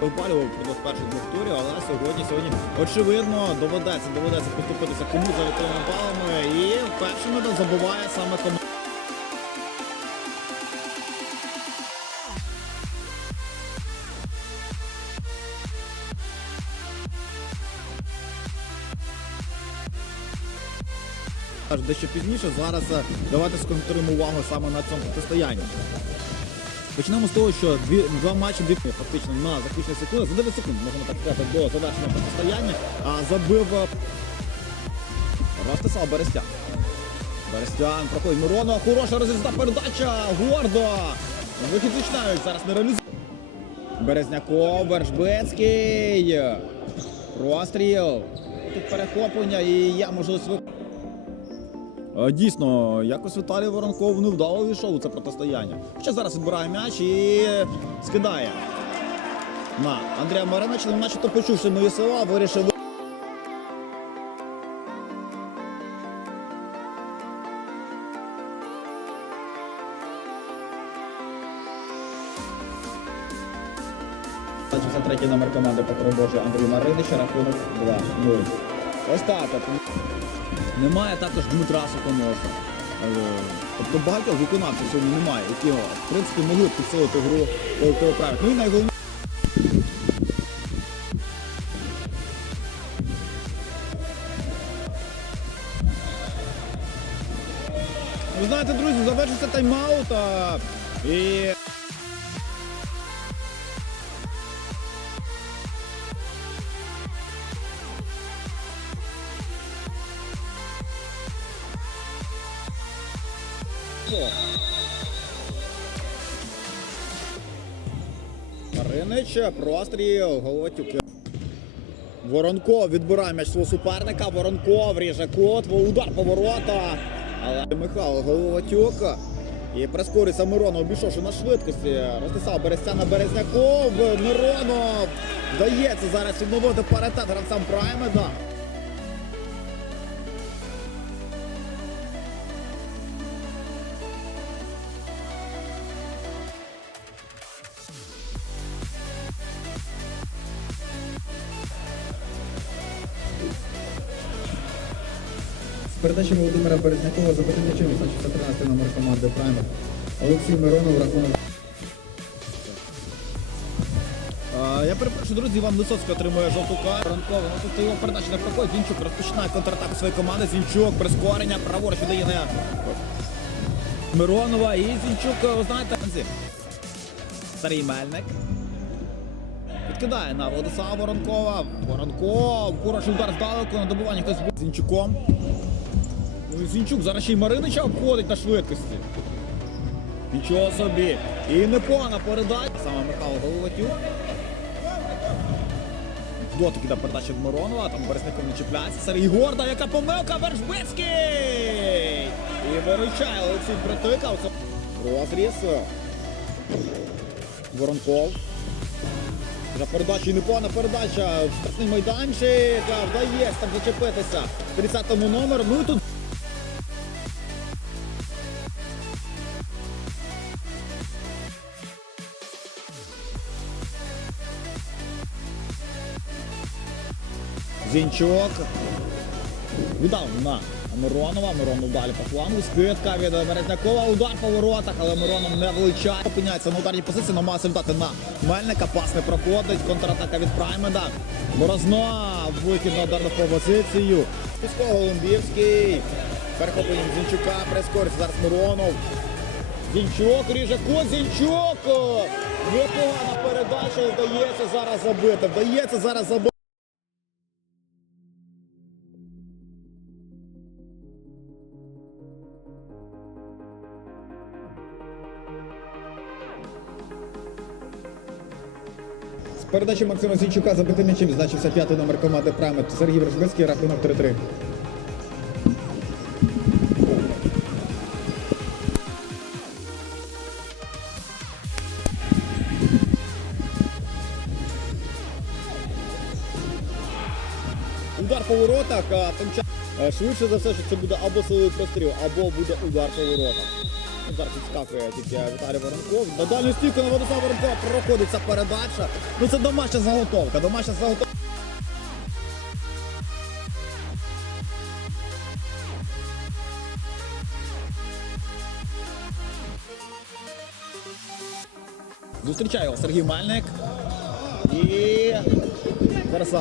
Випалював впродовж перших двох турів, але сьогодні, сьогодні, очевидно, доведеться, доведеться поступитися кому за відповідними балами. І перший медаль забуває саме команда. Аж дещо пізніше. Зараз е, давайте сконцентруємо увагу саме на цьому протистоянні. Почнемо з того, що дві, два матчі дві фактично на заключні секунди, за 9 секунд, можна так сказати, до завершення протистояння, а забив е, Ростислав Берестян. Берестян проходить Миронова, хороша розрізна передача, гордо. Вихід зачинають, зараз не реалізує. Березняков, Вершбецький. Простріл. Тут перехоплення і є можливість ви... Е, Дійсно, якось Віталій Воронков невдало війшов у це протистояння. Хоча зараз відбирає м'яч і скидає на Андрія Маринича, він начебто почувши мої слова, вирішив. третій номер команди Петро Божий Андрій Маринича, рахунок 2-0. Ось так. Немає також Дмитра Соконоса. Е, Тобто багатьох виконавців сьогодні немає, які в принципі могли б підсилити гру колективу правильно. Ну і найголовніше. Ви знаєте, друзі, завершиться тайм-аут а, і. Маринич, простріл, Голотюк. Воронков відбирає м'яч свого суперника. Воронков ріже котву, удар по ворота. Але Михайло Головатюк. І прискорюється Миронов, обійшовши на швидкості. Ростислав Берестяна Березняков. Миронов вдається зараз відновити паритет гравцям Праймеда. З передачі Володимира Березнякова запитання чим значиться 13 номер команди Праймер. Олексій Миронов рахунок. Я перепрошую, друзі, Іван Лисоцький отримує жовту карту. Ранкова, ну тут його передача не проходить. Зінчук розпочинає контратаку своєї команди. Зінчук, прискорення, праворуч віддає на Миронова. І Зінчук, ви знаєте, старий Мельник. Відкидає на Владислава Воронкова. Воронков, хороший удар здалеку, на добування хтось був Зінчуком. Ну Зінчук зараз ще й Маринича обходить на швидкості. Нічого собі. І непогана передача. Саме Михайло Головатюк. Дотик іде передача від там Березников не чіпляється. Сергій Горда, яка помилка, Вершбицький! І виручає Олексій Притикав. Розріз. Воронков. За передачу непогана передача. в майданчик. Вдається там зачепитися. 30-му номер. Ну і тут Зінчук. Віддав на Миронова. Миронов далі по флангу. Скидка від Березнякова. Удар по воротах, але Миронов не влучає. Опиняється на ударній позиції, намагається дати на Мельника. Пас не проходить. Контратака від Праймеда. Борозна. Вихід на ударну позицію. Піско Голумбівський. Перехопленням Зінчука. Прискориться зараз Миронов. Зінчук ріже кут. Зінчук. Непогана передача. Вдається зараз забити. Вдається зараз забити. Передачі Максима Зінчука забитим м'ячем відзначився п'ятий номер команди Праймер Сергій Вершбицький рахунок 3-3. Удар по воротах, а тим часом швидше за все, що це буде або силовий простріл, або буде удар по воротах. Зараз підскакує тільки Віталій Воронков. На дальню стійку на Владислава Воронкова проходиться передача. Ну це домашня заготовка. Домашня заготовка. Зустрічає його Сергій Мельник. І зараз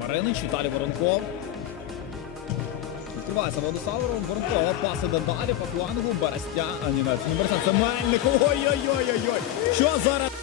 Маринич, Віталій Воронков. Відкривається Владислав Воронкова, паси до далі, по флангу, Берестя, а ні, не це Мельник, ой-ой-ой-ой-ой. Що зараз?